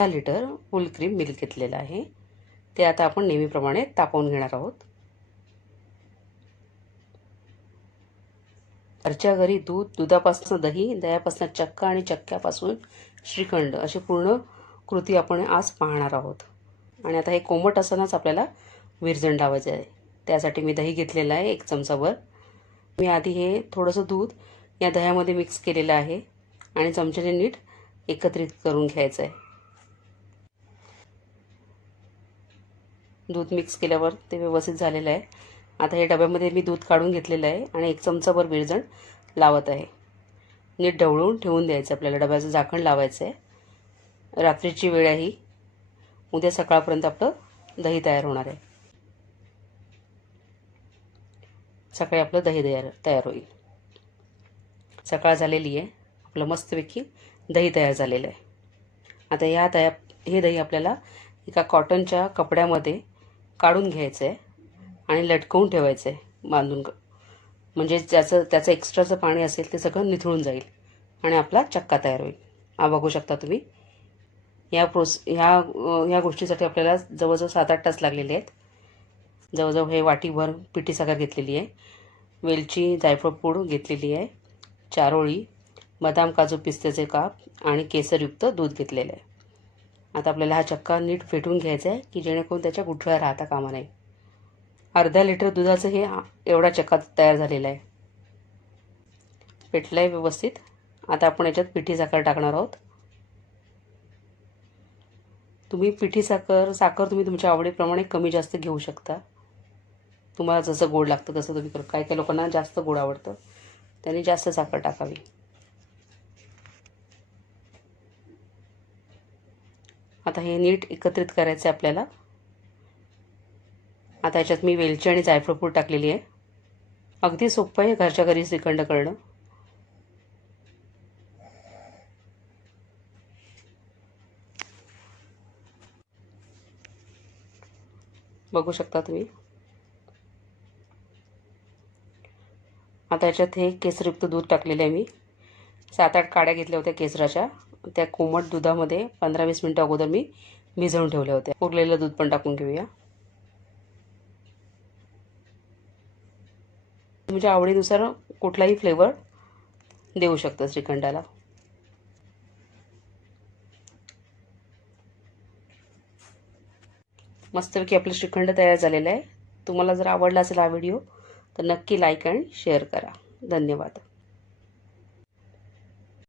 10 litre फुल cream milk घेतलेलं आहे. ते आता आपण नेहमीप्रमाणे तापवून घेणार आहोत. घरच्या घरी दूध, दुधापासून दही, दह्यापासून चक्का आणि चक्क्यापासून श्रीखंड अशी पूर्ण कृती आपण आज पाहणार आहोत. आणि आता हे कोमट असतानाच आपल्याला विरजण लावायचं आहे. त्यासाठी मी दही घेतलेलं आहे 1 चमचाभर. मी आधी हे थोडंसं दूध या दह्यामध्ये मिक्स केलेलं आहे आणि चमच्याने नीट एकत्रित करून घ्यायचं आहे. दूध मिक्स केल्यावर ते व्यवस्थित झालेलं आहे. आता हे डब्यामध्ये मी दूध काढून घेतलेलं आहे आणि 1 चमचाभर विरजण लावत आहे. नीट ढवळून ठेवून द्यायचं. आपल्याला डब्याचं झाकण लावायचं आहे. रात्रीची वेळ आहे. उद्या सकाळपर्यंत आपलं दही तयार होणार आहे. सकाळी आपलं दही तयार होईल. सकाळ झालेली आहे. आपलं मस्तपैकी दही तयार झालेलं आहे. आता हे दही आपल्याला एका कॉटनच्या कपड्यामध्ये काढून घ्यायचं आहे आणि लटकवून ठेवायचं आहे बांधून, म्हणजे त्याचं एक्स्ट्राचं पाणी असेल ते सगळं निथळून जाईल आणि आपला चक्का तयार होईल. हा बघू शकता तुम्ही. ह्या गोष्टीसाठी आपल्याला जवळजवळ 7-8 तास लागलेले आहेत. जवळजवळ हे वाटीभर पिठी साखर घेतलेली आहे, वेलची जायफळ पूड घेतलेली आहे, चारोळी, बदाम काजू पिस्त्याचे काप आणि केसरयुक्त दूध घेतलेलं आहे. आता आपल्याला हा चक्का नीट फेटून घ्यायचा आहे की जेणेकरून त्याच्या गुठळ्या राहता कामा नये. अर्धा लिटर दुधाचं हे एवढा चक्का तयार झालेला आहे. पेटलं आहे व्यवस्थित. आता आपण याच्यात पिठी साखर टाकणार आहोत. तुम्ही पिठी साखर तुम्ही तुमच्या आवडीप्रमाणे कमी जास्त घेऊ शकता. तुम्हाला जसं गोड लागतं तसं तुम्ही करा. काही लोकांना जास्त गोड आवडतं, त्यांनी जास्त साखर टाकावी. आता हे नीट एकत्रित करायचं आहे आपल्याला. आता याच्यात मी वेलची आणि जायफळ पूड टाकलेली आहे. अगदी सोपं आहे घरच्या घरी श्रीखंड करणं. बघू शकता तुम्ही. आता याच्यात हे केसरयुक्त दूध टाकलेलं आहे. मी 7-8 काड्या घेतल्या होत्या केसराच्या. त्या कोमट दुधामध्ये 15-20 मिनिटं अगोदर मी भिजवून ठेवल्या होत्या. उरलेलं दूध पण टाकून घेऊया. तुमच्या आवडीनुसार कुठलाही फ्लेवर देऊ शकता श्रीखंडाला. मस्तपैकी आपलं श्रीखंड तयार झालेलं आहे. तुम्हाला जर आवडला असेल हा व्हिडिओ तर नक्की लाईक आणि शेअर करा. धन्यवाद.